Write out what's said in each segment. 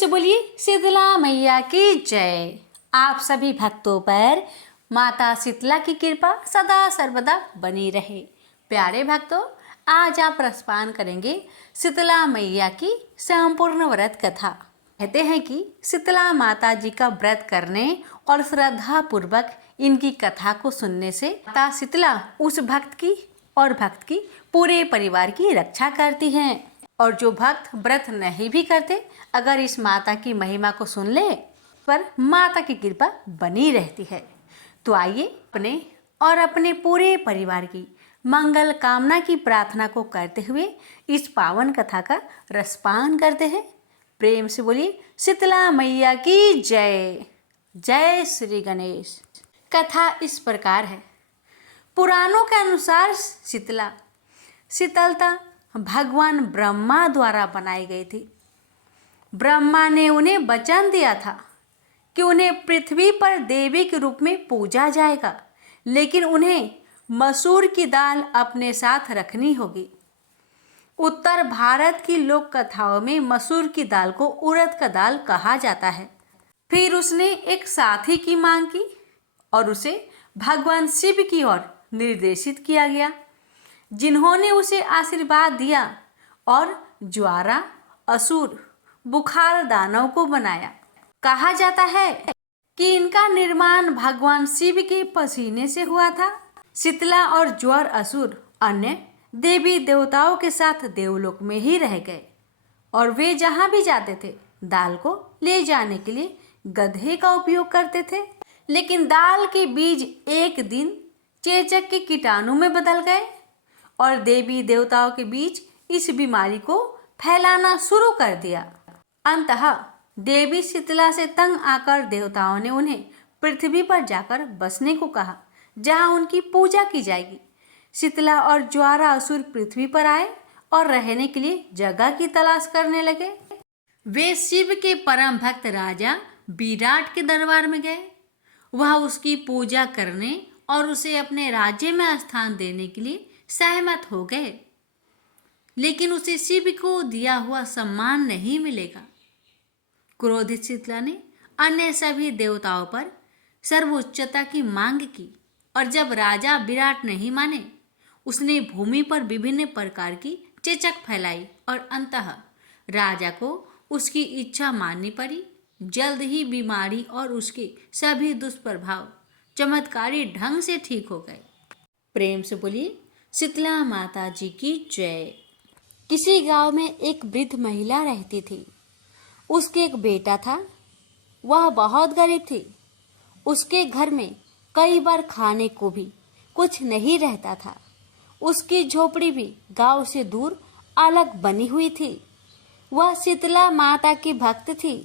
से बोलिए शीतला मैया की जय। आप सभी भक्तों पर माता शीतला की कृपा सदा सर्वदा बनी रहे। प्यारे भक्तों, आज आप रसपान करेंगे शीतला मैया की संपूर्ण व्रत कथा। कहते हैं कि शीतला माता जी का व्रत करने और श्रद्धा पूर्वक इनकी कथा को सुनने से माता शीतला उस भक्त की और भक्त की पूरे परिवार की रक्षा करती हैं। और जो भक्त व्रत नहीं भी करते, अगर इस माता की महिमा को सुन ले पर माता की कृपा बनी रहती है। तो आइए अपने और अपने पूरे परिवार की मंगल कामना की प्रार्थना को करते हुए इस पावन कथा का रसपान करते हैं। प्रेम से बोलिए शीतला मैया की जय। जय श्री गणेश। कथा इस प्रकार है। पुराणों के अनुसार शीतलता भगवान ब्रह्मा द्वारा बनाई गई थी। ब्रह्मा ने उन्हें वचन दिया था कि उन्हें पृथ्वी पर देवी के रूप में पूजा जाएगा, लेकिन उन्हें मसूर की दाल अपने साथ रखनी होगी। उत्तर भारत की लोक कथाओं में मसूर की दाल को उड़द का दाल कहा जाता है। फिर उसने एक साथी की मांग की और उसे भगवान शिव की ओर निर्देशित किया गया, जिन्होंने उसे आशीर्वाद दिया और ज्वारा, असुर, बुखार दानव को बनाया। कहा जाता है कि इनका निर्माण भगवान शिव के पसीने से हुआ था। शीतला और ज्वर असुर अन्य देवी देवताओं के साथ देवलोक में ही रह गए और वे जहाँ भी जाते थे दाल को ले जाने के लिए गधे का उपयोग करते थे। लेकिन दाल के बीज एक दिन चेचक के कीटाणु में बदल गए और देवी देवताओं के बीच इस बीमारी को फैलाना शुरू कर दिया। अंततः देवी शीतला से तंग आकर देवताओं ने उन्हें पृथ्वी पर जाकर बसने को कहा, जहां उनकी पूजा की जाएगी। शीतला और ज्वारा असुर पृथ्वी पर आए और रहने के लिए जगह की तलाश करने लगे। वे शिव के परम भक्त राजा विराट के दरबार में गए। वह उसकी पूजा करने और उसे अपने राज्य में स्थान देने के लिए सहमत हो गए, लेकिन उसे शिव को दिया हुआ सम्मान नहीं मिलेगा। क्रोधित शीतला ने अन्य सभी देवताओं पर सर्वोच्चता की मांग की और जब राजा विराट नहीं माने, उसने भूमि पर विभिन्न प्रकार की चेचक फैलाई और अंततः राजा को उसकी इच्छा माननी पड़ी। जल्द ही बीमारी और उसके सभी दुष्प्रभाव चमत्कारी ढंग से ठीक हो गए। प्रेम से बोलिए शीतला माता जी की जय। किसी गांव में एक वृद्ध महिला रहती थी। उसके एक बेटा था। वह बहुत गरीब थी। उसके घर में कई बार खाने को भी कुछ नहीं रहता था। उसकी झोपड़ी भी गांव से दूर अलग बनी हुई थी। वह शीतला माता की भक्त थी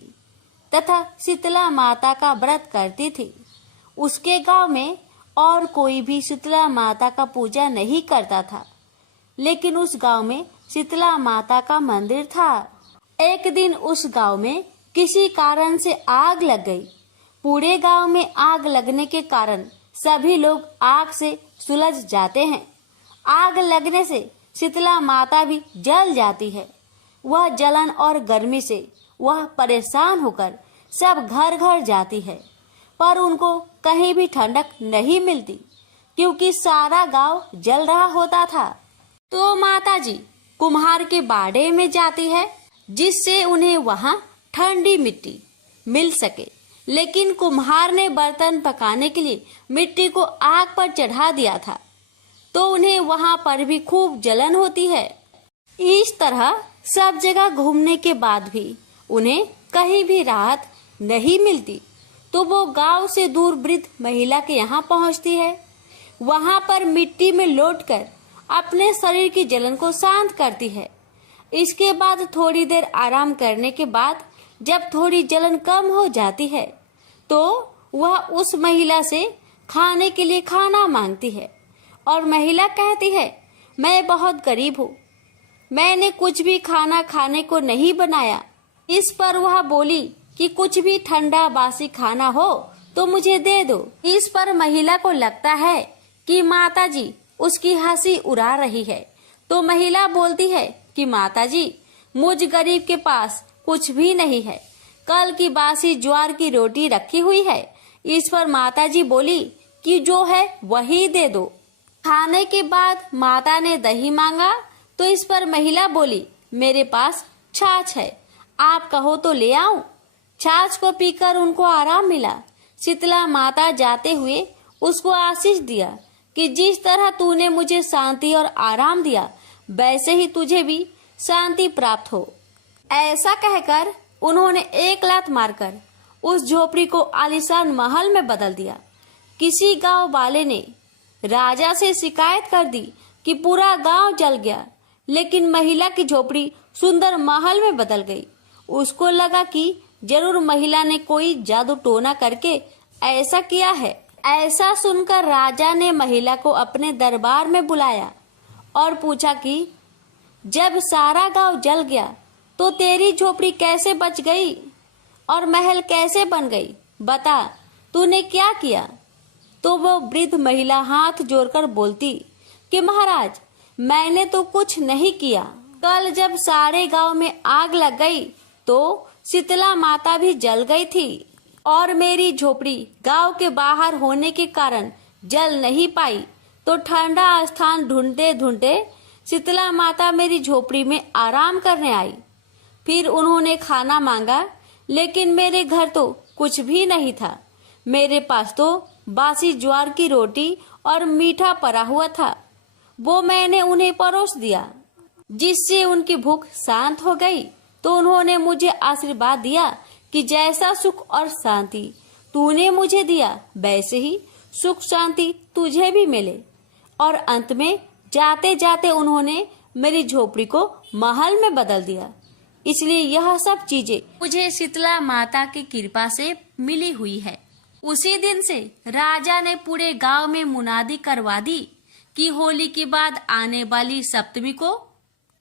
तथा शीतला माता का व्रत करती थी। उसके गांव में और कोई भी शीतला माता का पूजा नहीं करता था, लेकिन उस गांव में शीतला माता का मंदिर था। एक दिन उस गांव में किसी कारण से आग लग गई। पूरे गांव में आग लगने के कारण सभी लोग आग से सुलझ जाते हैं। आग लगने से शीतला माता भी जल जाती है। वह जलन और गर्मी से वह परेशान होकर सब घर घर जाती है, पर उनको कहीं भी ठंडक नहीं मिलती, क्योंकि सारा गांव जल रहा होता था। तो माता जी कुम्हार के बाड़े में जाती है, जिससे उन्हें वहां ठंडी मिट्टी मिल सके। लेकिन कुम्हार ने बर्तन पकाने के लिए मिट्टी को आग पर चढ़ा दिया था, तो उन्हें वहां पर भी खूब जलन होती है। इस तरह सब जगह घूमने के बाद भी उन्हें कहीं भी राहत नहीं मिलती। तो वो गांव से दूर वृद्ध महिला के यहाँ पहुँचती है। वहां पर मिट्टी में लौटकर अपने शरीर की जलन को शांत करती है। इसके बाद थोड़ी देर आराम करने के बाद जब थोड़ी जलन कम हो जाती है, तो वह उस महिला से खाने के लिए खाना मांगती है और महिला कहती है, मैं बहुत गरीब हूँ, मैंने कुछ भी खाना खाने को नहीं बनाया। इस पर वह बोली कि कुछ भी ठंडा बासी खाना हो तो मुझे दे दो। इस पर महिला को लगता है कि माता जी उसकी हंसी उड़ा रही है, तो महिला बोलती है कि माता जी, मुझ गरीब के पास कुछ भी नहीं है, कल की बासी ज्वार की रोटी रखी हुई है। इस पर माताजी बोली कि जो है वही दे दो। खाने के बाद माता ने दही मांगा तो इस पर महिला बोली, मेरे पास छाछ है, आप कहो तो ले आऊं। छाछ को पीकर उनको आराम मिला। शीतला माता जाते हुए उसको आशीष दिया कि जिस तरह तूने मुझे शांति और आराम दिया, वैसे ही तुझे भी शांति प्राप्त हो। ऐसा कहकर उन्होंने एक लात मारकर उस झोपड़ी को आलीशान महल में बदल दिया। किसी गांव वाले ने राजा से शिकायत कर दी कि पूरा गांव जल गया, लेकिन महिला की झोपड़ी सुंदर महल में बदल गई। उसको लगा कि जरूर महिला ने कोई जादू टोना करके ऐसा किया है। ऐसा सुनकर राजा ने महिला को अपने दरबार में बुलाया और पूछा कि जब सारा गांव जल गया तो तेरी झोपड़ी कैसे बच गई और महल कैसे बन गई, बता तूने क्या किया। तो वो वृद्ध महिला हाथ जोड़कर बोलती कि महाराज, मैंने तो कुछ नहीं किया। कल जब सारे गांव में आग लग गई तो शीतला माता भी जल गई थी और मेरी झोपड़ी गांव के बाहर होने के कारण जल नहीं पाई। तो ठंडा स्थान ढूंढते ढूंढते शीतला माता मेरी झोपड़ी में आराम करने आई। फिर उन्होंने खाना मांगा, लेकिन मेरे घर तो कुछ भी नहीं था। मेरे पास तो बासी ज्वार की रोटी और मीठा पड़ा हुआ था। वो मैंने उन्हें परोस दिया, जिससे उनकी भूख शांत हो गई। तो उन्होंने मुझे आशीर्वाद दिया कि जैसा सुख और शांति तूने मुझे दिया, वैसे ही सुख शांति तुझे भी मिले। और अंत में जाते जाते उन्होंने मेरी झोपड़ी को महल में बदल दिया। इसलिए यह सब चीजें मुझे शीतला माता की कृपा से मिली हुई है। उसी दिन से राजा ने पूरे गांव में मुनादी करवा दी कि होली के बाद आने वाली सप्तमी को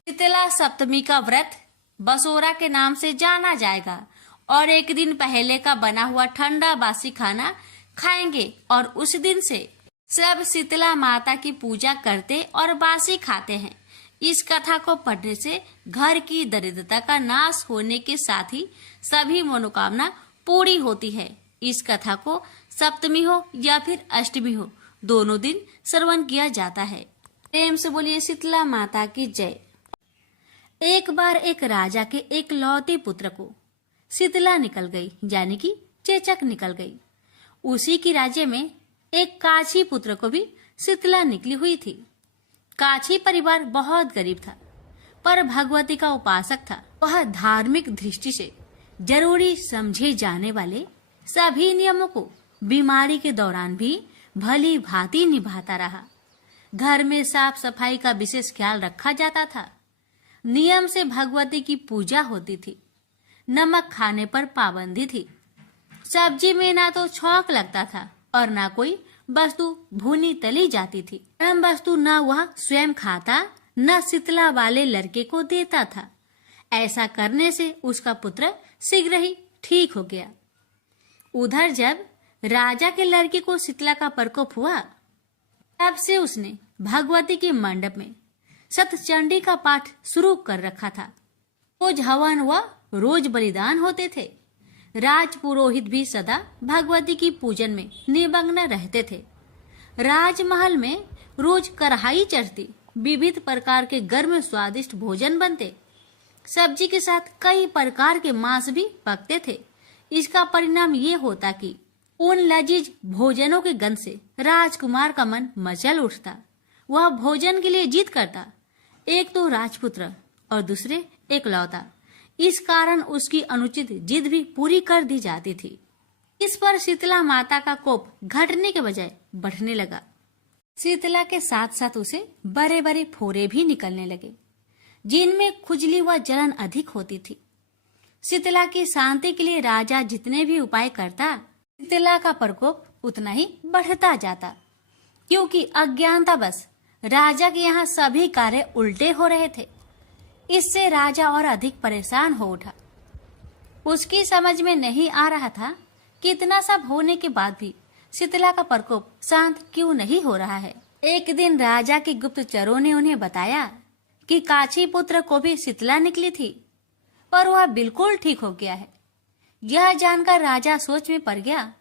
शीतला सप्तमी का व्रत बसोरा के नाम से जाना जाएगा और एक दिन पहले का बना हुआ ठंडा बासी खाना खाएंगे और उस दिन से सब शीतला माता की पूजा करते और बासी खाते हैं। इस कथा को पढ़ने से घर की दरिद्रता का नाश होने के साथ ही सभी मनोकामना पूरी होती है। इस कथा को सप्तमी हो या फिर अष्टमी हो, दोनों दिन श्रवण किया जाता है। प्रेम से बोलिए शीतला माता की जय। एक बार एक राजा के एक लौते पुत्र को शीतला निकल गई, यानी कि चेचक निकल गई। उसी की राज्य में एक काछी पुत्र को भी शीतला निकली हुई थी। काछी परिवार बहुत गरीब था, पर भगवती का उपासक था। वह धार्मिक दृष्टि से जरूरी समझे जाने वाले सभी नियमों को बीमारी के दौरान भी भली भांति निभाता रहा। घर में साफ सफाई का विशेष ख्याल रखा जाता था। नियम से भगवती की पूजा होती थी। नमक खाने पर पाबंदी थी। सब्जी में ना तो छौंक लगता था और ना कोई वस्तु भुनी तली जाती थी। गर्म वस्तु न वह स्वयं खाता, न शीतला वाले लड़के को देता था। ऐसा करने से उसका पुत्र शीघ्र ही ठीक हो गया। उधर जब राजा के लड़के को शीतला का प्रकोप हुआ, तब से उसने भगवती के मंडप में सतचंडी का पाठ शुरू कर रखा था। रोज हवन व रोज बलिदान होते थे। राज पुरोहित भी सदा भगवती की पूजन में निमग्न रहते थे। राजमहल में रोज कढ़ाई चढ़ती, विविध प्रकार के गर्म स्वादिष्ट भोजन बनते। सब्जी के साथ कई प्रकार के मांस भी पकते थे। इसका परिणाम ये होता कि उन लजीज भोजनों के गंध से राजकुमार का मन मचल उठता। वह भोजन के लिए जिद करता। एक तो राजपुत्र और दूसरे एकलौता। इस कारण उसकी अनुचित जिद भी पूरी कर दी जाती थी। इस पर शीतला माता का कोप घटने के बजाय बढ़ने लगा। शीतला के साथ साथ उसे बड़े बड़े फोड़े भी निकलने लगे, जिनमें खुजली व जलन अधिक होती थी। शीतला की शांति के लिए राजा जितने भी उपाय करता, शीतला का प्रकोप उतना ही बढ़ता जाता, क्योंकि अज्ञानतावश राजा के यहाँ सभी कार्य उल्टे हो रहे थे। इससे राजा और अधिक परेशान हो उठा। उसकी समझ में नहीं आ रहा था कि इतना सब होने के बाद भी शीतला का प्रकोप शांत क्यों नहीं हो रहा है। एक दिन राजा के गुप्तचरों ने उन्हें बताया कि काछी पुत्र को भी शीतला निकली थी, पर वह बिल्कुल ठीक हो गया है। यह जानकर राजा सोच में पड़ गया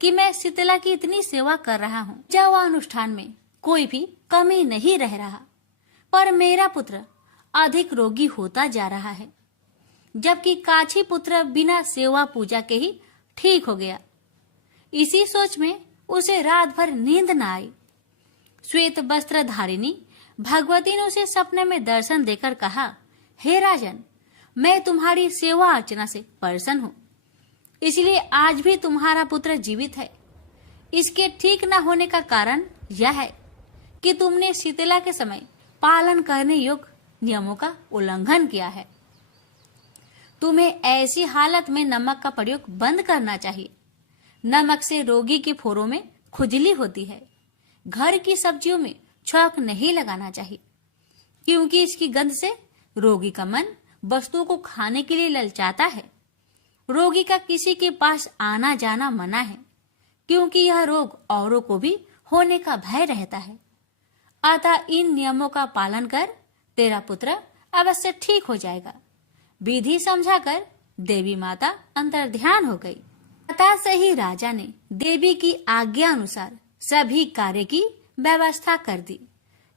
कि मैं शीतला की इतनी सेवा कर रहा हूँ, जवा अनुष्ठान में कोई भी कमी नहीं रह रहा, पर मेरा पुत्र अधिक रोगी होता जा रहा है, जबकि काछी पुत्र बिना सेवा पूजा के ही ठीक हो गया। इसी सोच में उसे रात भर नींद न आई। श्वेत वस्त्र धारिणी भगवती ने उसे सपने में दर्शन देकर कहा, हे राजन, मैं तुम्हारी सेवा अर्चना से प्रसन्न हूँ, इसलिए आज भी तुम्हारा पुत्र जीवित है। इसके ठीक न होने का कारण यह है कि तुमने शीतला के समय पालन करने योग्य नियमों का उल्लंघन किया है। तुम्हें ऐसी हालत में नमक का प्रयोग बंद करना चाहिए। नमक से रोगी के फोड़ों में खुजली होती है। घर की सब्जियों में छौंक नहीं लगाना चाहिए, क्योंकि इसकी गंध से रोगी का मन वस्तुओं को खाने के लिए ललचाता है। रोगी का किसी के पास आना जाना मना है, क्योंकि यह रोग औरों को भी होने का भय रहता है। अतः इन नियमों का पालन कर तेरा पुत्र अवश्य ठीक हो जाएगा। विधि समझाकर देवी माता अंतर्ध्यान हो गई। अतः से ही राजा ने देवी की आज्ञा अनुसार सभी कार्य की व्यवस्था कर दी।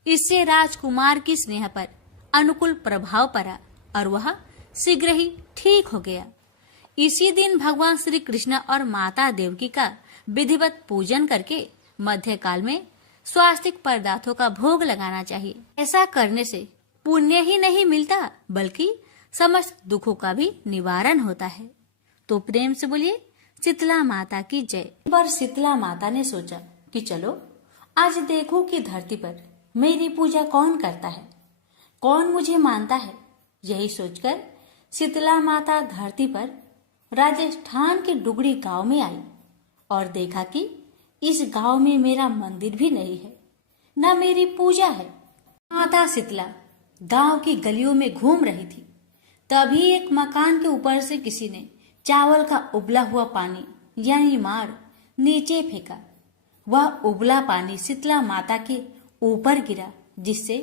इससे राजकुमार की स्नेह पर अनुकूल प्रभाव पड़ा और वह शीघ्र ही ठीक हो गया। इसी दिन भगवान श्री कृष्ण और माता देवकी का विधिवत पूजन करके मध्यकाल में स्वास्तिक पदार्थों का भोग लगाना चाहिए। ऐसा करने से पुण्य ही नहीं मिलता, बल्कि समस्त दुखों का भी निवारण होता है। तो प्रेम से बोलिए शीतला माता की जय। एक बार शीतला माता ने सोचा कि चलो आज देखूं कि धरती पर मेरी पूजा कौन करता है, कौन मुझे मानता है। यही सोचकर शीतला माता धरती पर राजस्थान के डुगड़ी गांव में आई और देखा कि इस गांव में मेरा मंदिर भी नहीं है, न मेरी पूजा है। माता शीतला गांव की गलियों में घूम रही थी। तभी एक मकान के ऊपर से किसी ने चावल का उबला हुआ पानी यानी मार नीचे फेंका। वह उबला पानी शीतला माता के ऊपर गिरा, जिससे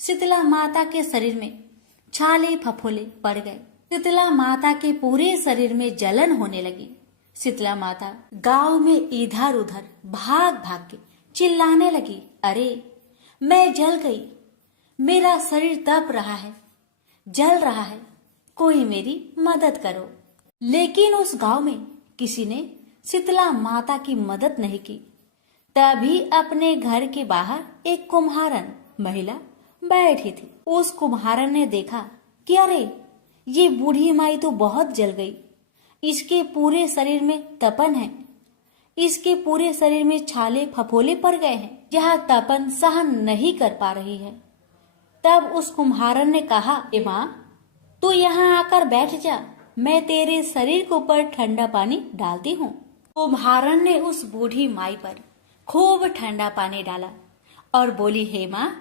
शीतला माता के शरीर में छाले फफोले पड़ गए। शीतला माता के पूरे शरीर में जलन होने लगी। शीतला माता गांव में इधर उधर भाग भाग के चिल्लाने लगी, अरे मैं जल गई, मेरा शरीर तप रहा है, जल रहा है, कोई मेरी मदद करो। लेकिन उस गांव में किसी ने शीतला माता की मदद नहीं की। तभी अपने घर के बाहर एक कुम्हारन महिला बैठी थी। उस कुम्हारन ने देखा कि अरे ये बूढ़ी माई तो बहुत जल गई, इसके पूरे शरीर में तपन है, इसके पूरे शरीर में छाले फफोले पड़ गए हैं, यह तपन सहन नहीं कर पा रही है। तब उस कुम्हारन ने कहा, ए माँ तू यहाँ आकर बैठ जा, मैं तेरे शरीर के ऊपर ठंडा पानी डालती हूँ। कुम्हारन ने उस बूढ़ी माई पर खूब ठंडा पानी डाला और बोली, हे माँ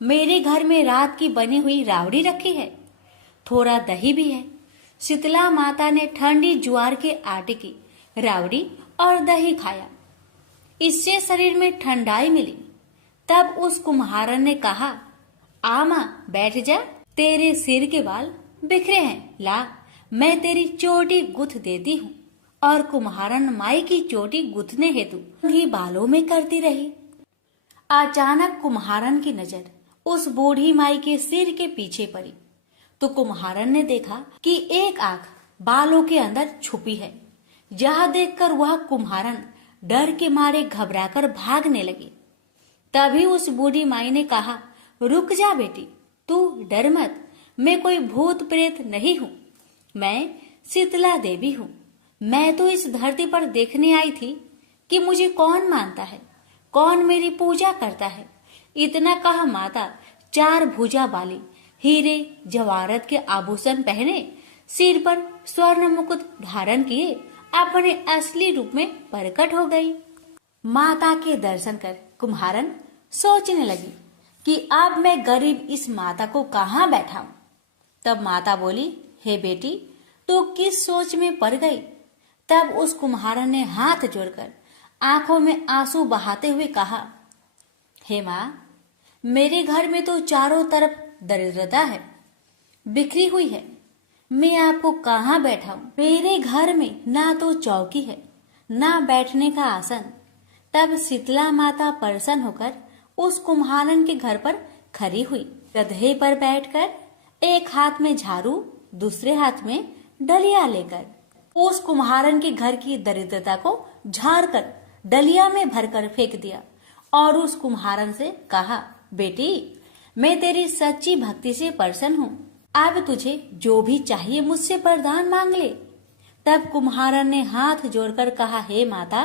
मेरे घर में रात की बनी हुई रावड़ी रखी है, थोड़ा दही भी है। शीतला माता ने ठंडी ज्वार के आटे की रावड़ी और दही खाया, इससे शरीर में ठंडाई मिली। तब उस कुम्हारन ने कहा, आ माँ बैठ जा, तेरे सिर के बाल बिखरे हैं, ला मैं तेरी चोटी गुथ देती हूँ। और कुम्हारन माई की चोटी गुथने हेतु ही बालों में करती रही। अचानक कुम्हारन की नजर उस बूढ़ी माई के सिर के पीछे पड़ी, तो कुम्हारन ने देखा कि एक आंख बालों के अंदर छुपी है। यह देखकर वह कुम्हारन डर के मारे घबराकर भागने लगी। तभी उस बूढ़ी माई ने कहा, रुक जा बेटी, तू डर मत, मैं कोई भूत प्रेत नहीं हूँ, मैं शीतला देवी हूँ। मैं तो इस धरती पर देखने आई थी कि मुझे कौन मानता है, कौन मेरी पूजा करता है। इतना कहा माता 4 भुजा वाली हीरे जवाहरत के आभूषण पहने, सिर पर स्वर्ण मुकुट धारण किए अपने असली रूप में प्रकट हो गई। माता के दर्शन कर कुम्हारन सोचने लगी कि अब मैं गरीब इस माता को कहाँ बैठाऊं। तब माता बोली, हे बेटी तू किस सोच में पड़ गई। तब उस कुम्हारन ने हाथ जोड़कर आंखों में आंसू बहाते हुए कहा, हे माँ मेरे घर में तो चारों तरफ दरिद्रता है, बिखरी हुई है, मैं आपको कहाँ बैठाऊं? मेरे घर में ना तो चौकी है, ना बैठने का आसन। तब शीतला माता प्रसन्न होकर उस कुम्हारन के घर पर खड़ी हुई। गधे पर बैठकर एक हाथ में झाड़ू, दूसरे हाथ में डलिया लेकर उस कुम्हारन के घर की दरिद्रता को झाड़कर डलिया में भरकर फेंक दिया और उस कुम्हारन से कहा, बेटी, मैं तेरी सच्ची भक्ति से प्रसन्न हूँ। अब तुझे जो भी चाहिए मुझसे वरदान मांग ले। तब कुम्हारन ने हाथ जोड़कर कहा, हे माता,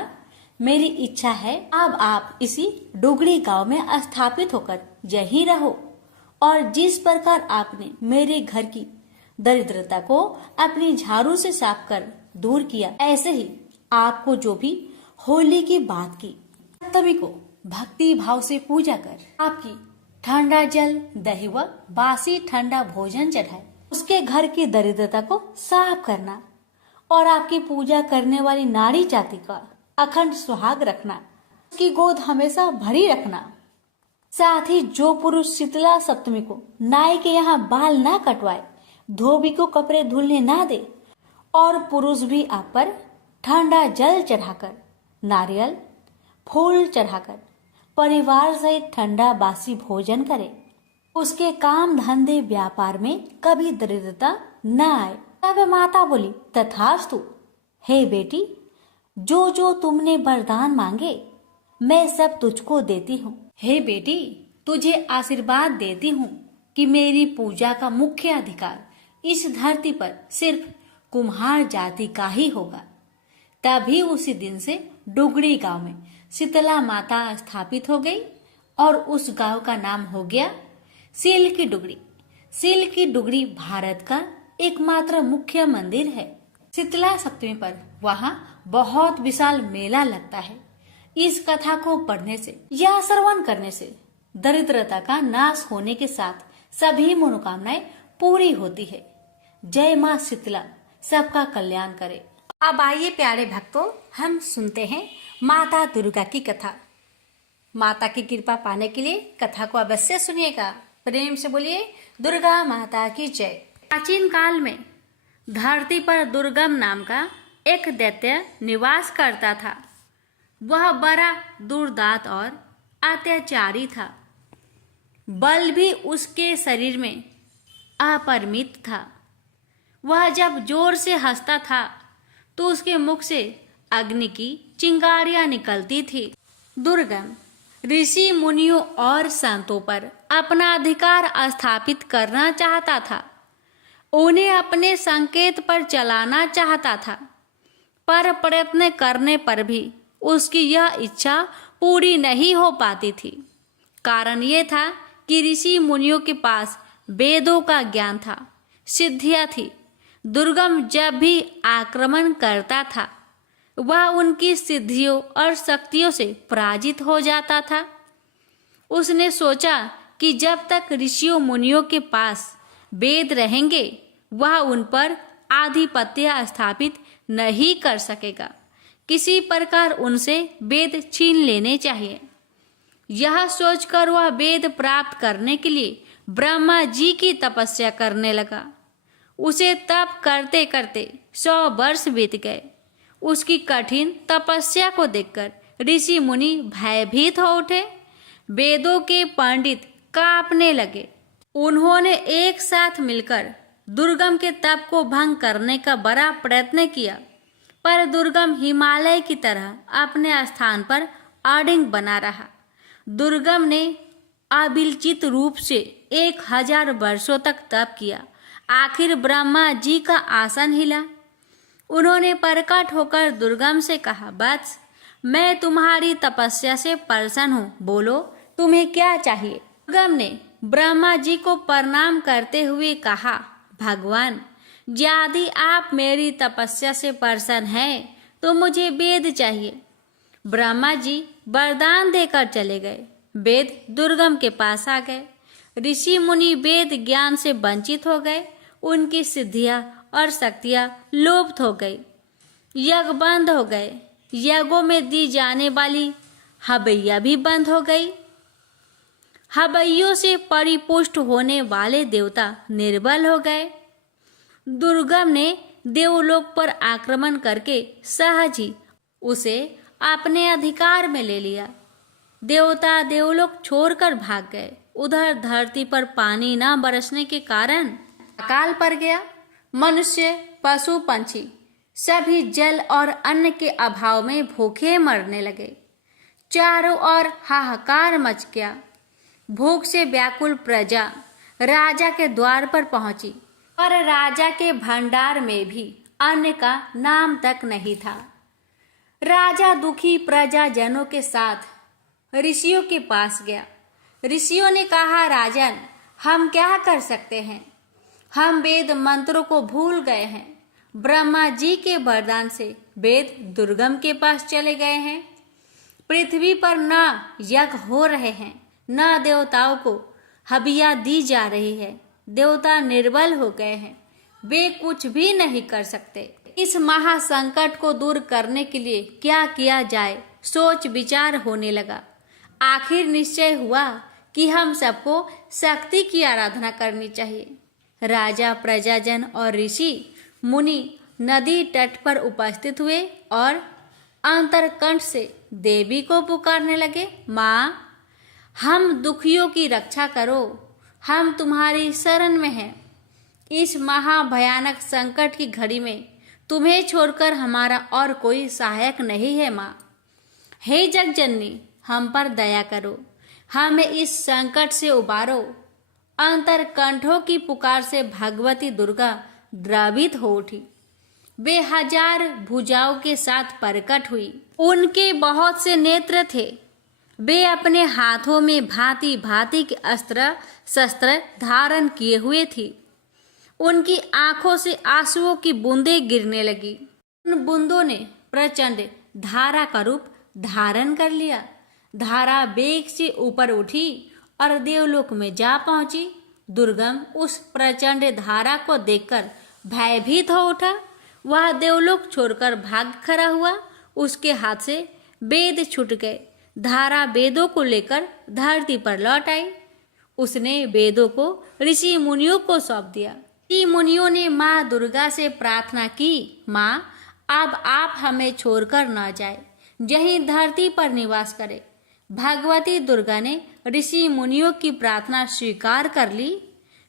मेरी इच्छा है अब आप इसी डुगड़ी गांव में स्थापित होकर यहीं रहो और जिस प्रकार आपने मेरे घर की दरिद्रता को अपनी झाड़ू से साफ कर दूर किया, ऐसे ही आपको जो भी होली की बात की, सप्तमी को भक्ति भाव से पूजा कर आपकी ठंडा जल, दही व बासी ठंडा भोजन चढ़ाए, उसके घर की दरिद्रता को साफ करना और आपकी पूजा करने वाली नारी जाति का अखंड सुहाग रखना, उसकी गोद हमेशा भरी रखना। साथ ही जो पुरुष शीतला सप्तमी को नाई के यहाँ बाल ना कटवाए, धोबी को कपड़े धुलने ना दे और पुरुष भी आप पर ठंडा जल चढ़ाकर, नारियल फूल चढ़ाकर परिवार सहित ठंडा बासी भोजन करे, उसके काम धंधे व्यापार में कभी दरिद्रता न आए। तब माता बोली, तथास्तु। हे बेटी, जो जो तुमने वरदान मांगे मैं सब तुझको देती हूँ। हे बेटी, तुझे आशीर्वाद देती हूँ कि मेरी पूजा का मुख्य अधिकार इस धरती पर सिर्फ कुम्हार जाति का ही होगा। तभी उसी दिन से डुगड़ी गांव में शीतला माता स्थापित हो गई और उस गांव का नाम हो गया सील की डुगड़ी। सील की डुगड़ी भारत का एकमात्र मुख्य मंदिर है। शीतला सप्तमी पर वहाँ बहुत विशाल मेला लगता है। इस कथा को पढ़ने से या श्रवण करने से दरिद्रता का नाश होने के साथ सभी मनोकामनाएं पूरी होती है। जय माँ शीतला सबका कल्याण करे। अब आइए प्यारे भक्तों, हम सुनते हैं माता दुर्गा की कथा। माता की कृपा पाने के लिए कथा को अवश्य सुनिएगा। प्रेम से बोलिए दुर्गा माता की जय। प्राचीन काल में धरती पर दुर्गम नाम का एक दैत्य निवास करता था। वह बड़ा दुर्दांत और अत्याचारी था। बल भी उसके शरीर में अपरिमित था। वह जब जोर से हंसता था तो उसके मुख से अग्नि की चिंगारियां निकलती थी। दुर्गम ऋषि मुनियों और संतों पर अपना अधिकार स्थापित करना चाहता था। उन्हें अपने संकेत पर चलाना चाहता था, पर प्रयत्न करने पर भी उसकी यह इच्छा पूरी नहीं हो पाती थी। कारण ये था कि ऋषि मुनियों के पास वेदों का ज्ञान था, सिद्धियां थी। दुर्गम जब भी आक्रमण करता था वह उनकी सिद्धियों और शक्तियों से पराजित हो जाता था। उसने सोचा कि जब तक ऋषियों मुनियों के पास वेद रहेंगे वह उन पर आधिपत्य स्थापित नहीं कर सकेगा। किसी प्रकार उनसे वेद छीन लेने चाहिए। यह सोचकर वह वेद प्राप्त करने के लिए ब्रह्मा जी की तपस्या करने लगा। उसे तप करते करते 100 वर्ष बीत गए। उसकी कठिन तपस्या को देखकर ऋषि मुनि भयभीत हो उठे। वेदों के पंडित कांपने लगे। उन्होंने एक साथ मिलकर दुर्गम के तप को भंग करने का बड़ा प्रयत्न किया, पर दुर्गम हिमालय की तरह अपने स्थान पर अडिग बना रहा। दुर्गम ने अविचलित रूप से 1000 वर्षों तक तप किया। आखिर ब्रह्मा जी का आसन हिला। उन्होंने प्रकट होकर दुर्गम से कहा, वत्स, मैं तुम्हारी तपस्या से प्रसन्न हूँ, बोलो तुम्हें क्या चाहिए। दुर्गम ने ब्रह्मा जी को प्रणाम करते हुए कहा, भगवान, यदि आप मेरी तपस्या से प्रसन्न हैं तो मुझे वेद चाहिए। ब्रह्मा जी वरदान देकर चले गए। वेद दुर्गम के पास आ गए। ऋषि मुनि वेद ज्ञान से वंचित हो गए। उनकी सिद्धियां और शक्तियां लुप्त हो गई। यज्ञ बंद हो गए। यज्ञों में दी जाने वाली हवैया भी बंद हो गई। हवैयों से परिपुष्ट होने वाले देवता निर्बल हो गए। दुर्गम ने देवलोक पर आक्रमण करके सहज ही उसे अपने अधिकार में ले लिया। देवता देवलोक छोड़कर भाग गए। उधर धरती पर पानी न बरसने के कारण अकाल पड़ गया। मनुष्य, पशु, पंछी सभी जल और अन्न के अभाव में भूखे मरने लगे। चारों ओर हाहाकार मच गया। भूख से व्याकुल प्रजा राजा के द्वार पर पहुंची, पर राजा के भंडार में भी अन्न का नाम तक नहीं था। राजा दुखी प्रजाजनों के साथ ऋषियों के पास गया। ऋषियों ने कहा, राजन, हम क्या कर सकते हैं? हम वेद मंत्रों को भूल गए हैं। ब्रह्मा जी के वरदान से वेद दुर्गम के पास चले गए हैं। पृथ्वी पर न यज्ञ हो रहे हैं, न देवताओं को हविया दी जा रही है। देवता निर्बल हो गए हैं, वे कुछ भी नहीं कर सकते। इस महासंकट को दूर करने के लिए क्या किया जाए, सोच विचार होने लगा। आखिर निश्चय हुआ कि हम सबको शक्ति की आराधना करनी चाहिए। राजा, प्रजाजन और ऋषि मुनि नदी तट पर उपस्थित हुए और अंतरकंठ से देवी को पुकारने लगे, माँ, हम दुखियों की रक्षा करो, हम तुम्हारी शरण में हैं। इस महाभयानक संकट की घड़ी में तुम्हें छोड़कर हमारा और कोई सहायक नहीं है। माँ, हे जगजननी, हम पर दया करो, हमें इस संकट से उबारो। अंतरकंठों की पुकार से भगवती दुर्गा द्रवित हो उठी। वे 1000 भुजाओं के साथ प्रकट हुई। उनके बहुत से नेत्र थे। वे अपने हाथों में भांति भांति के अस्त्र शस्त्र धारण किए हुए थी। उनकी आंखों से आंसुओं की बूंदें गिरने लगी। उन बूंदों ने प्रचंड धारा का रूप धारण कर लिया। धारा वेग से ऊपर उठी और देवलोक में जा पहुंची। दुर्गम उस प्रचंड धारा को देखकर भयभीत हो उठा। वह देवलोक छोड़कर भाग खड़ा हुआ। उसके हाथ से वेद छूट गए। धारा वेदों को लेकर धरती पर लौट आई। उसने वेदों को ऋषि मुनियों को सौंप दिया। ऋषि मुनियों ने माँ दुर्गा से प्रार्थना की, माँ, अब आप हमें छोड़कर न जाए, यहीं धरती पर निवास करें। भगवती दुर्गा ने ऋषि मुनियों की प्रार्थना स्वीकार कर ली।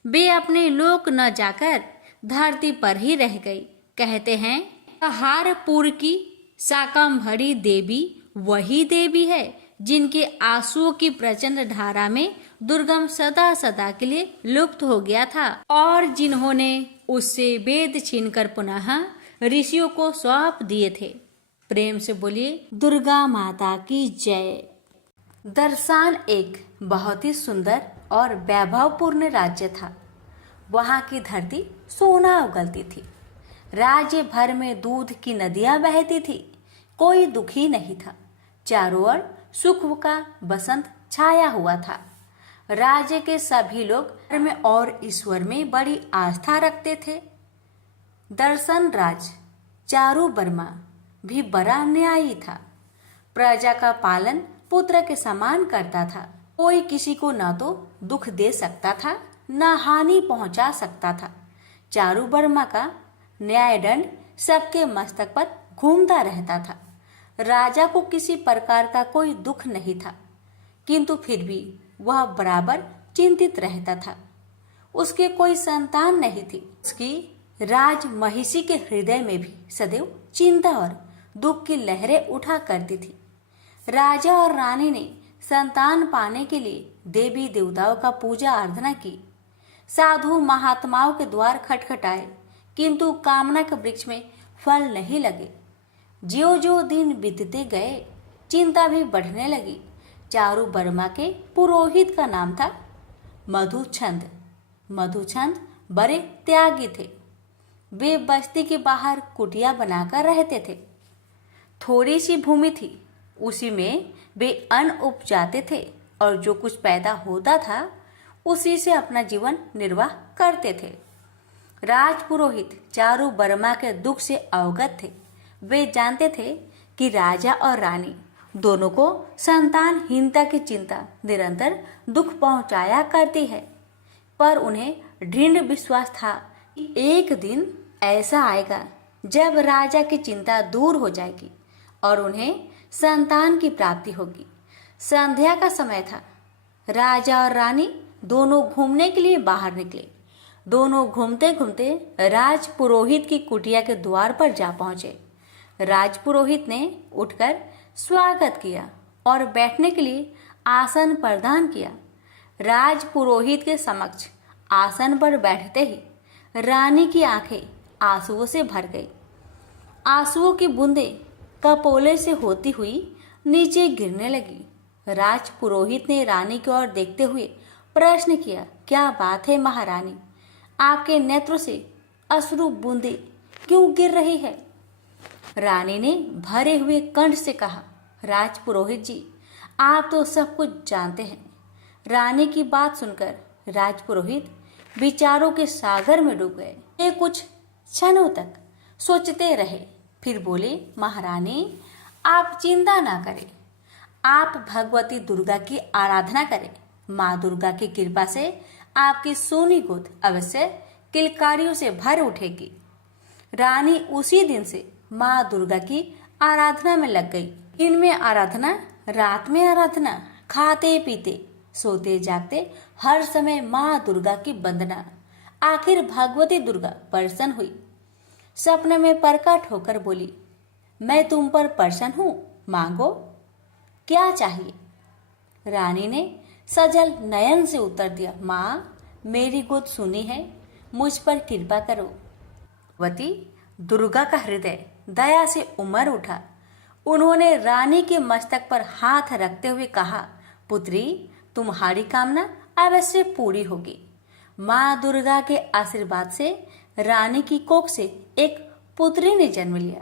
वे अपने लोक न जाकर धरती पर ही रह गई। कहते हैं, हारपुर की शाकंभरी देवी वही देवी है जिनके आंसुओं की प्रचंड धारा में दुर्गम सदा सदा के लिए लुप्त हो गया था और जिन्होंने उससे वेद छीनकर पुनः ऋषियों को सौंप दिए थे। प्रेम से बोलिए दुर्गा माता की जय। दर्शान एक बहुत ही सुंदर और वैभवपूर्ण राज्य था। वहाँ की धरती सोना उगलती थी। राज्य भर में दूध की नदियां बहती थी। कोई दुखी नहीं था। चारों ओर सुख का बसंत छाया हुआ था। राज्य के सभी लोग धर्म में और ईश्वर में बड़ी आस्था रखते थे। दर्शन राज चारू वर्मा भी बड़ा न्यायी था। प्रजा का पालन पुत्र के समान करता था। कोई किसी को न तो दुख दे सकता था न हानि पहुंचा सकता था। चारू वर्मा का न्याय दंड सबके मस्तक पर घूमता रहता था। राजा को किसी प्रकार का कोई दुख नहीं था, किंतु फिर भी वह बराबर चिंतित रहता था। उसके कोई संतान नहीं थी। उसकी राज महिषी के हृदय में भी सदैव चिंता और दुख की लहरें उठा करती थी। राजा और रानी ने संतान पाने के लिए देवी देवताओं का पूजा आराधना की। साधु महात्माओं के द्वार खटखटाए, किंतु कामना के वृक्ष में फल नहीं लगे। ज्यों ज्यों दिन बीतते गए, चिंता भी बढ़ने लगी। चारू वर्मा के पुरोहित का नाम था मधुचंद। मधुचंद बड़े त्यागी थे। वे बस्ती के बाहर कुटिया बनाकर रहते थे। थोड़ी सी भूमि थी, उसी में वे अन्न उपजाते थे और जो कुछ पैदा होता था उसी से अपना जीवन निर्वाह करते थे। राजपुरोहित चारू वर्मा के दुख से अवगत थे। वे जानते थे कि राजा और रानी दोनों को संतानहीनता की चिंता निरंतर दुख पहुंचाया करती है, पर उन्हें दृढ़ विश्वास था एक दिन ऐसा आएगा जब राजा की चिंता दूर हो जाएगी और उन्हें संतान की प्राप्ति होगी। संध्या का समय था। राजा और रानी दोनों घूमने के लिए बाहर निकले। दोनों घूमते घूमते राज पुरोहित की कुटिया के द्वार पर जा पहुंचे। राज पुरोहित ने उठकर स्वागत किया और बैठने के लिए आसन प्रदान किया। राज पुरोहित के समक्ष आसन पर बैठते ही रानी की आंखें आंसुओं से भर गई। आंसुओं की बूंदें कपोले से होती हुई नीचे गिरने लगी। राज पुरोहित ने रानी की ओर देखते हुए प्रश्न किया, क्या बात है महारानी, आपके नेत्र से अश्रु बूंदें क्यों गिर रही है? रानी ने भरे हुए कंठ से कहा, राज पुरोहित जी, आप तो सब कुछ जानते हैं। रानी की बात सुनकर राज पुरोहित विचारों के सागर में डूब गए। ये कुछ क्षणों तक सोचते रहे, फिर बोले, महारानी आप चिंता ना करें, आप भगवती दुर्गा की आराधना करें। माँ दुर्गा की कृपा से आपकी सोनी गोद अवश्य किलकारियों से भर उठेगी। रानी उसी दिन से माँ दुर्गा की आराधना में लग गई। दिन में आराधना, रात में आराधना, खाते पीते सोते जागते हर समय माँ दुर्गा की वंदना। आखिर भगवती दुर्गा प्रसन्न हुई। सपने में प्रकट होकर बोली, मैं तुम पर प्रसन्न हूँ, मांगो क्या चाहिए। रानी ने सजल नयन से उत्तर दिया, माँ मेरी गोद सुनी है, मुझ पर कृपा करो। भगवती दुर्गा का हृदय दया से उमड़ उठा। उन्होंने रानी के मस्तक पर हाथ रखते हुए कहा, पुत्री तुम्हारी कामना अवश्य पूरी होगी। माँ दुर्गा के आशीर्वाद से रानी की कोख से एक पुत्री ने जन्म लिया।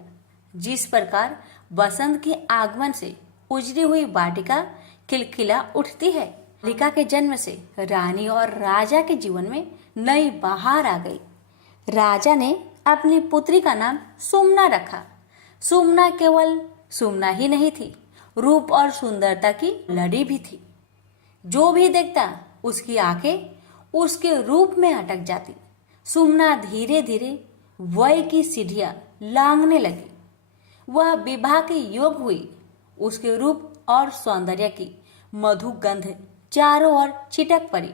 जिस प्रकार बसंत के आगमन से उजड़ी हुई वाटिका खिलखिला उठती है, बालिका के जन्म से रानी और राजा के जीवन में नई बहार आ गई। राजा ने अपनी पुत्री का नाम सुमना रखा। सुमना केवल सुमना ही नहीं थी, रूप और सुंदरता की लड़ी भी थी। जो भी देखता उसकी आंखें उसके रूप में अटक जाती। सुमना धीरे धीरे वय की सीढ़ियां लांघने लगी। वह विवाह के योग हुई। उसके रूप और सौंदर्य की मधु गंध चारों ओर छिटक पड़ी।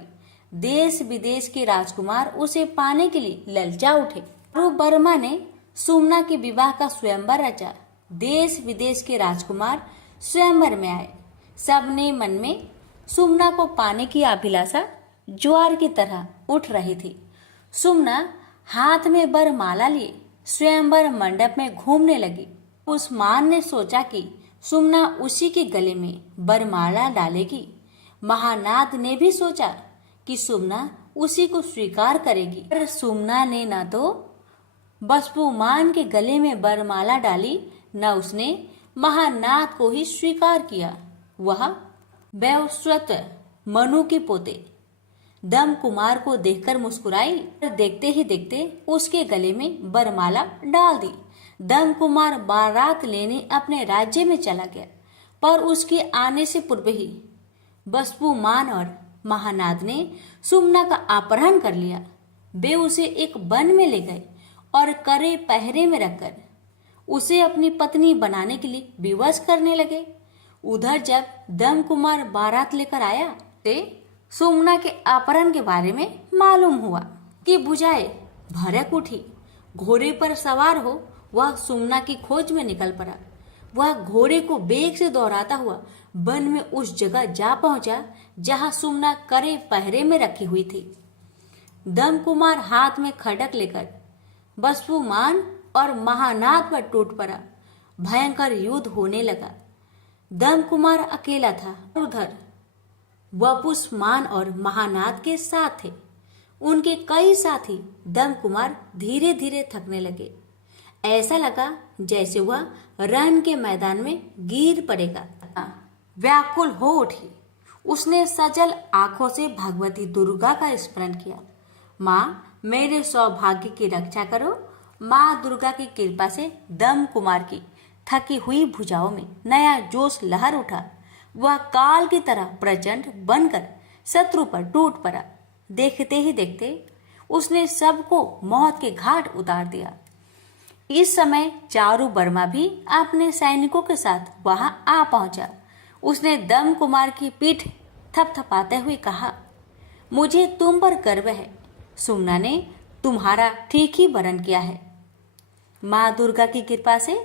देश विदेश के राजकुमार उसे पाने के लिए ललचा उठे। वर्मा ने सुमना के विवाह का स्वयंवर रचा। देश विदेश के राजकुमार स्वयंवर में आए। सबने मन में सुमना को पाने की अभिलाषा ज्वार की तरह उठ रही थी। सुमना हाथ में बरमाला लिए स्वयंवर मंडप में घूमने लगी। उस्मान ने सोचा कि सुमना उसी के गले में बरमाला डालेगी। महानाद ने भी सोचा कि सुमना उसी को स्वीकार करेगी, पर सुमना ने न तो बसपुमान के गले में बरमाला डाली, न उसने महानाद को ही स्वीकार किया। वह वैवस्वत मनु के पोते दम कुमार को देखकर मुस्कुराई। देखते ही देखते उसके गले में बरमाला डाल दी। दम कुमार बारात लेने अपने राज्य में चला गया, पर उसके आने से पूर्व ही बसपुमान और महानाद ने सुमना का अपहरण कर लिया। वे उसे एक वन में ले गए और कड़े पहरे में रखकर उसे अपनी पत्नी बनाने के लिए विवश करने लगे। उधर जब दम कुमार बारात लेकर आया तो सुमना के अपहरण के बारे में मालूम हुआ कि भुजाएं भड़क उठी। घोड़े पर सवार हो वह सुमना की खोज में निकल पड़ा। वह घोड़े को बेग से दौड़ाता हुआ वन में उस जगह जा पहुंचा जहां सुमना कड़े पहरे में रखी हुई थी। दम कुमार हाथ में खड़क लेकर बसपुमान और महानाद पर टूट पड़ा। भयंकर युद्ध होने लगा। दम कुमार अकेला था, उधर वपुष्मान और महानाद के साथ थे। उनके कई साथी दम कुमार धीरे धीरे थकने लगे। ऐसा लगा जैसे वह रण के मैदान में गिर पड़ेगा। व्याकुल हो उठी। उसने सजल आंखों से भगवती दुर्गा का स्मरण किया। माँ मेरे सौभाग्य की रक्षा करो। माँ दुर्गा की कृपा से दम कुमार की थकी हुई भुजाओं में नया जोश लहर उठा। वह काल की तरह प्रचंड बनकर शत्रु पर टूट पड़ा। देखते ही देखते उसने सबको मौत के घाट उतार दिया। इस समय चारू वर्मा भी अपने सैनिकों के साथ वहां आ पहुंचा। उसने दम कुमार की पीठ थपथपाते हुए कहा, मुझे तुम पर गर्व है। सुमना ने तुम्हारा ठीक ही वरण किया है। माँ दुर्गा की कृपा से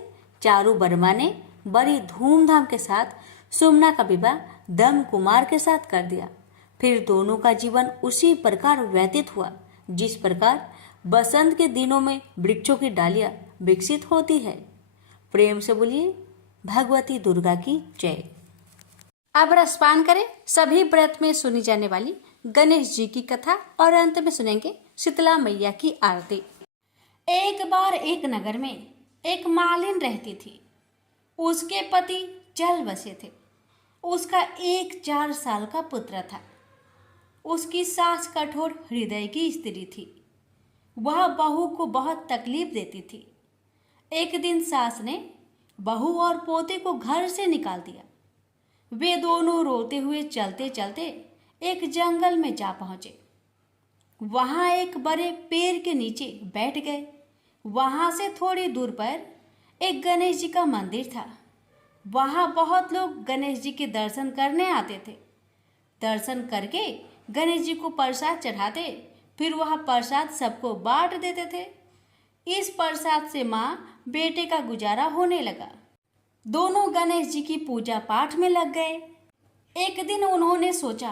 चारू वर्मा ने बड़ी धूमधाम के साथ सुमना का विवाह दम कुमार के साथ कर दिया। फिर दोनों का जीवन उसी प्रकार व्यतीत हुआ जिस प्रकार बसंत के दिनों में वृक्षों की डालियां विकसित होती है। प्रेम से बोलिए भगवती दुर्गा की जय। अब रसपान करें सभी व्रत में सुनी जाने वाली गणेश जी की कथा और अंत में सुनेंगे शीतला मैया की आरती। एक बार एक नगर में एक मालिन रहती थी। उसके पति चल बसे थे। उसका एक 4 साल का पुत्र था। उसकी सास कठोर हृदय की स्त्री थी। वह बहू को बहुत तकलीफ देती थी। एक दिन सास ने बहू और पोते को घर से निकाल दिया। वे दोनों रोते हुए चलते चलते एक जंगल में जा पहुंचे। वहां एक बड़े पेड़ के नीचे बैठ गए। वहां से थोड़ी दूर पर एक गणेश जी का मंदिर था। वहां बहुत लोग गणेश जी के दर्शन करने आते थे। दर्शन करके गणेश जी को प्रसाद चढ़ाते, फिर वह प्रसाद सबको बांट देते थे। इस प्रसाद से माँ बेटे का गुजारा होने लगा। दोनों गणेश जी की पूजा पाठ में लग गए। एक दिन उन्होंने सोचा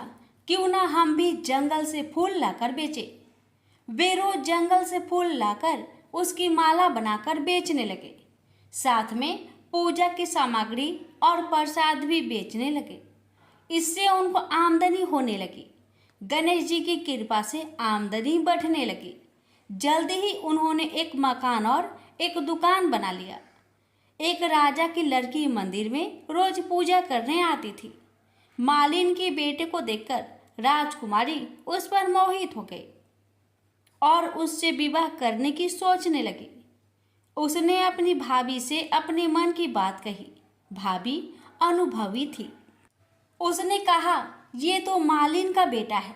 क्यों ना हम भी जंगल से फूल लाकर बेचें। वे रोज जंगल से फूल लाकर उसकी माला बनाकर बेचने लगे। साथ में पूजा की सामग्री और प्रसाद भी बेचने लगे। इससे उनको आमदनी होने लगी। गणेश जी की कृपा से आमदनी बढ़ने लगी। जल्दी ही उन्होंने एक मकान और एक दुकान बना लिया। एक राजा की लड़की मंदिर में रोज पूजा करने आती थी। मालिन के बेटे को देखकर राजकुमारी उस पर मोहित हो गई और उससे विवाह करने की सोचने लगी। उसने अपनी भाभी से अपने मन की बात कही। भाभी अनुभवी थी। उसने कहा, ये तो मालिन का बेटा है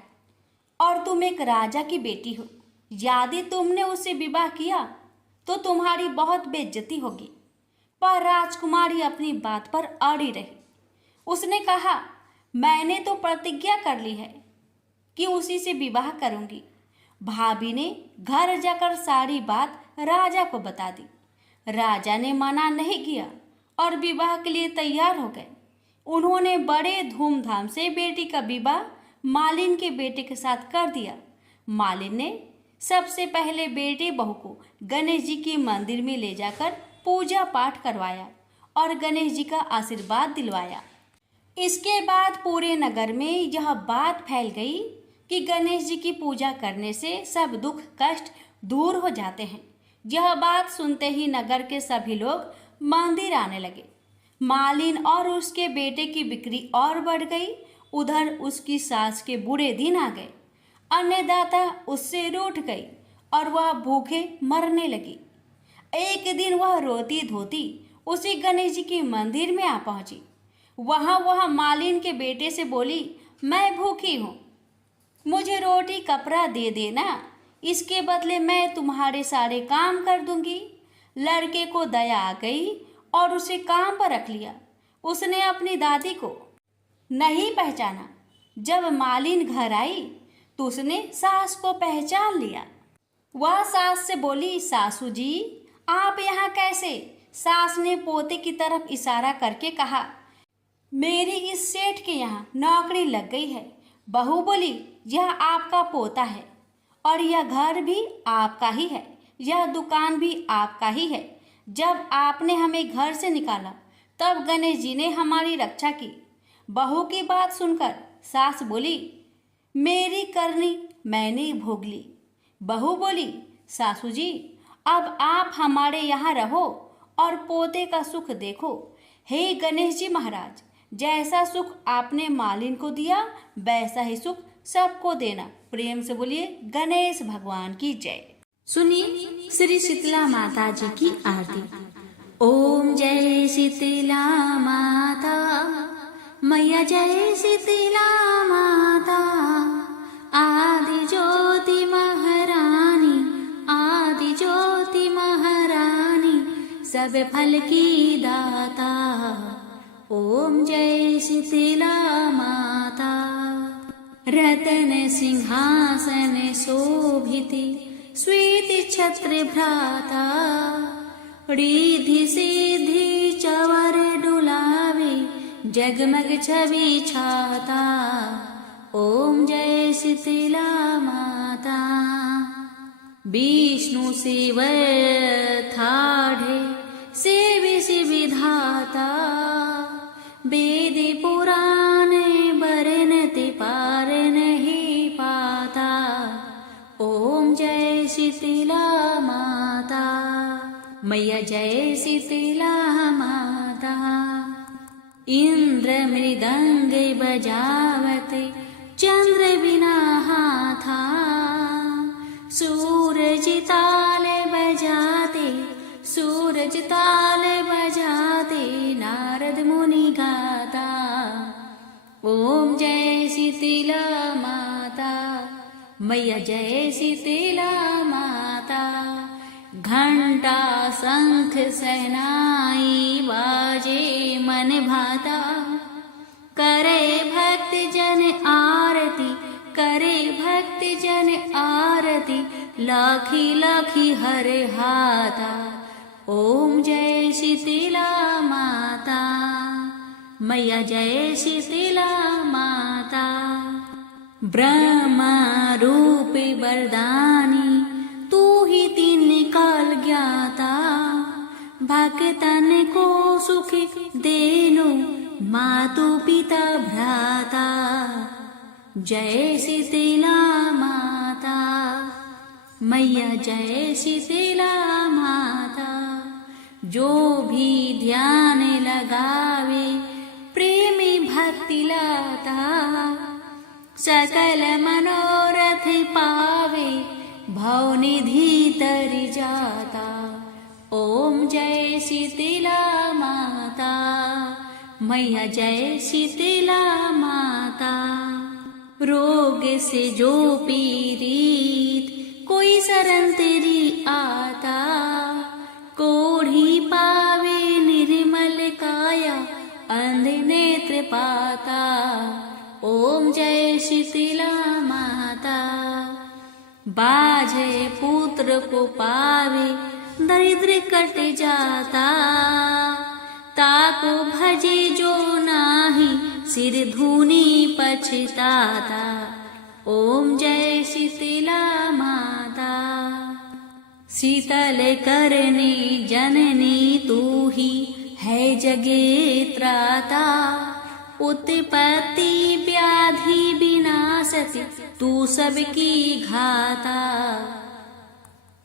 और तुम एक राजा की बेटी हो। यदि तुमने उससे विवाह किया तो तुम्हारी बहुत बेइज्जती होगी। पर राजकुमारी अपनी बात पर अड़ी रही। उसने कहा, मैंने तो प्रतिज्ञा कर ली है कि उसी से विवाह करूंगी। भाभी ने घर जाकर सारी बात राजा को बता दी। राजा ने मना नहीं किया और विवाह के लिए तैयार हो गए। उन्होंने बड़े धूमधाम से बेटी का विवाह मालिन के बेटे के साथ कर दिया। मालिन ने सबसे पहले बेटे बहू को गणेश जी की मंदिर में ले जाकर पूजा पाठ करवाया और गणेश जी का आशीर्वाद दिलवाया। इसके बाद पूरे नगर में यह बात फैल गई कि गणेश जी की पूजा करने से सब दुख कष्ट दूर हो जाते हैं। यह बात सुनते ही नगर के सभी लोग मंदिर आने लगे। मालिन और उसके बेटे की बिक्री और बढ़ गई। उधर उसकी सास के बुरे दिन आ गए। अन्नदाता उससे रूठ गई और वह भूखे मरने लगी। एक दिन वह रोती धोती उसी गणेश जी के मंदिर में आ पहुंची। वह मालिन के बेटे से बोली, मैं भूखी हूँ, मुझे रोटी कपड़ा दे देना, इसके बदले मैं तुम्हारे सारे काम कर दूंगी। लड़के को दया आ गई और उसे काम पर रख लिया। उसने अपनी दादी को नहीं पहचाना। जब मालिन घर आई तो उसने सास को पहचान लिया। वह सास से बोली, सासू जी आप यहाँ कैसे? सास ने पोते की तरफ इशारा करके कहा, मेरी इस सेठ के यहाँ नौकरी लग गई है। बहू बोली, यह आपका पोता है और यह घर भी आपका ही है, यह दुकान भी आपका ही है। जब आपने हमें घर से निकाला तब गणेश जी ने हमारी रक्षा की। बहू की बात सुनकर सास बोली, मेरी करनी मैंने भोग ली। बहू बोली, सासू जी अब आप हमारे यहाँ रहो और पोते का सुख देखो। हे गणेश जी महाराज, जैसा सुख आपने मालिन को दिया वैसा ही सुख सबको देना। प्रेम से बोलिए गणेश भगवान की जय। सुनिए श्री शीतला माता जी की आरती। ओम जय शीतला माता, मैया जय शीतला माता, आदि ज्योति महारानी सब फल की दाता। ओम जय शीतला माता। रतन सिंहासन शोभिति श्वेत छत्र भ्राता। रिद्धि सिद्धि चवर डुलावे जगमग छवि छाता। ओम जय शीतला माता। विष्णु शिव ठाढ़े सेविषि विधाता। वेद पुराण बरनति पार नहीं पाता। ओम जय शीतला माता। मैया जय शीतला माता। इंद्र मृदंग बजावते चंद्र बिना हाथा। सूरज ताल बजाते सूरज ताल बजाते नारद मुनि गाता। ओम जय शीतला माता। मैया जय शीतला माता। घंटा शंख सहनाई बाजे मन भाता। करे भक्त जन आरती करे भक्त जन आरती। लाखी लाखी हर हाथा। ओम जय शीतला माता। मैया जय शीतला माता। ब्रह्मा रूप वरदानी तू ही तीन काल ज्ञाता। भक्तन को सुख देनो मातु पिता भ्राता। जय शीतला माता। मैया जय शीतला माता। जो भी ध्यान लगावे प्रेमी भक्ति लाता। सकल मनोरथ पावे भवनिधि तर जाता। ओम जय शीतला माता। मैया जय शीतला माता। रोग से जो पीड़ित कोई शरण तेरी आता। कोढ़ी पावे निर्मल काया अंध नेत्र पाता। ओम जय शीतला माता। बाझे पुत्र को पावे दरिद्र कट जाता। ताको भजे जो नाही सिर धूनी पछताता। ओम जय शीतला माता। शीतल करने जननी तू ही है जगे त्राता। उत्पत्ति व्याधि विनाशति तू सबकी घाता।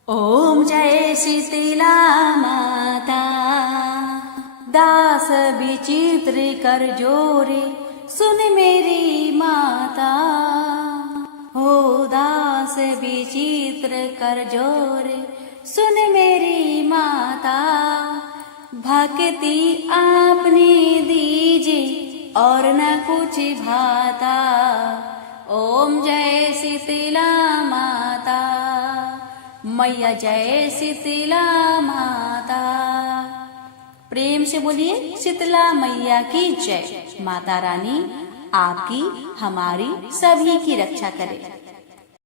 ओम जय शीतला माता। दास विचित्र कर जोरे सुन मेरी माता। हो दास विचित्र कर जोरे सुन मेरी माता। भक्ति आपने दीजिए और न कुछ भाता। ओम जय शीतला माता। मैया जय शीतला माता। प्रेम से बोलिए शीतला मैया की जय। माता रानी आपकी हमारी सभी की रक्षा करे।